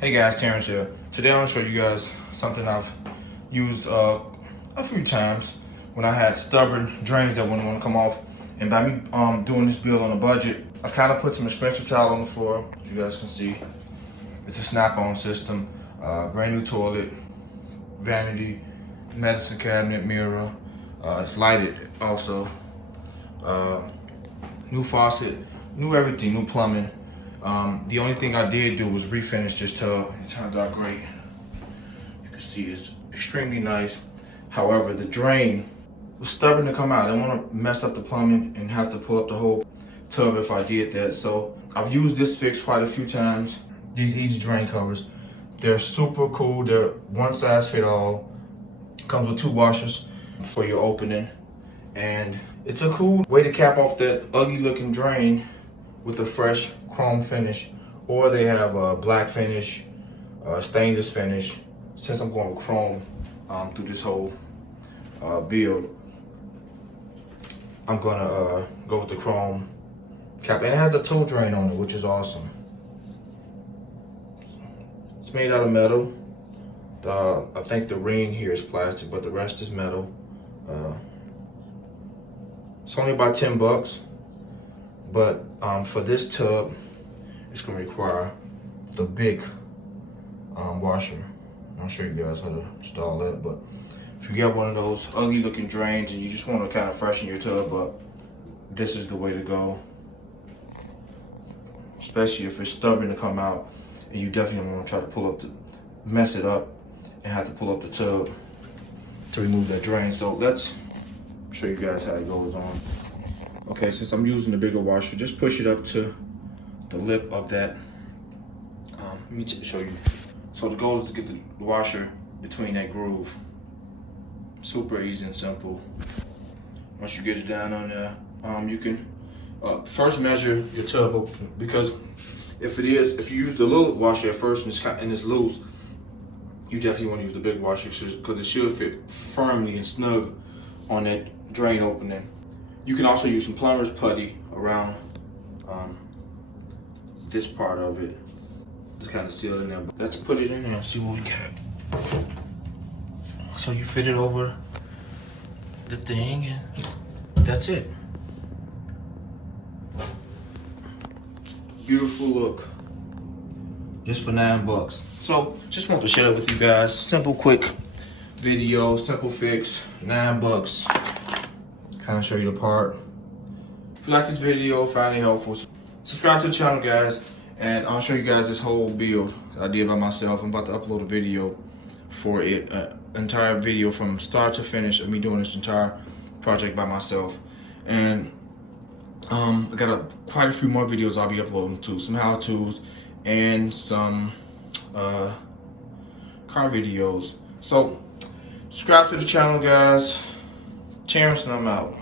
Hey guys, Terrence here. Today I'm going to show you guys something I've used a few times when I had stubborn drains that wouldn't want to come off. And by me doing this build on a budget, I've kind of put some expensive tile on the floor, as you guys can see. It's a snap-on system, brand new toilet, vanity, medicine cabinet, mirror. It's lighted also. New faucet, new everything, new plumbing. The only thing I did do was refinish this tub. It turned out great. You can see it's extremely nice. However, the drain was stubborn to come out. I didn't want to mess up the plumbing and have to pull up the whole tub if I did that. So I've used this fix quite a few times. These easy drain covers. They're super cool. They're one size fit all. Comes with 2 washers for your opening. And it's a cool way to cap off that ugly looking drain with a fresh chrome finish, or they have a black finish, stainless finish. Since I'm going with chrome through this whole build, I'm gonna go with the chrome cap, and it has a toe drain on it, which is awesome. It's made out of metal. I think the ring here is plastic, but the rest is metal. It's only about $10. But for this tub, it's gonna require the big washer. I'll show you guys how to install that. But if you get one of those ugly looking drains and you just want to kind of freshen your tub up, this is the way to go. Especially if it's stubborn to come out, and you definitely want to try to mess it up and have to pull up the tub to remove that drain. So let's show you guys how it goes on. Okay, since I'm using the bigger washer, just push it up to the lip of that. Let me show you. So the goal is to get the washer between that groove. Super easy and simple. Once you get it down on there, you can first measure your tub opening, because if you use the little washer at first and it's loose, you definitely want to use the big washer because it should fit firmly and snug on that drain opening. You can also use some plumber's putty around this part of it. Just kind of seal it in there. Let's put it in there and see what we got. So you fit it over the thing and that's it. Beautiful look. Just for $9. So just want to share it with you guys. Simple, quick video, simple fix, $9. Kind of show you the part. If you like this video, find it helpful, subscribe to the channel, guys, and I'll show you guys this whole build I did by myself. I'm about to upload a video for it, entire video from start to finish of me doing this entire project by myself. And I got quite a few more videos I'll be uploading too, some how-tos and some car videos. So subscribe to the channel, guys. Terrence, and I'm out.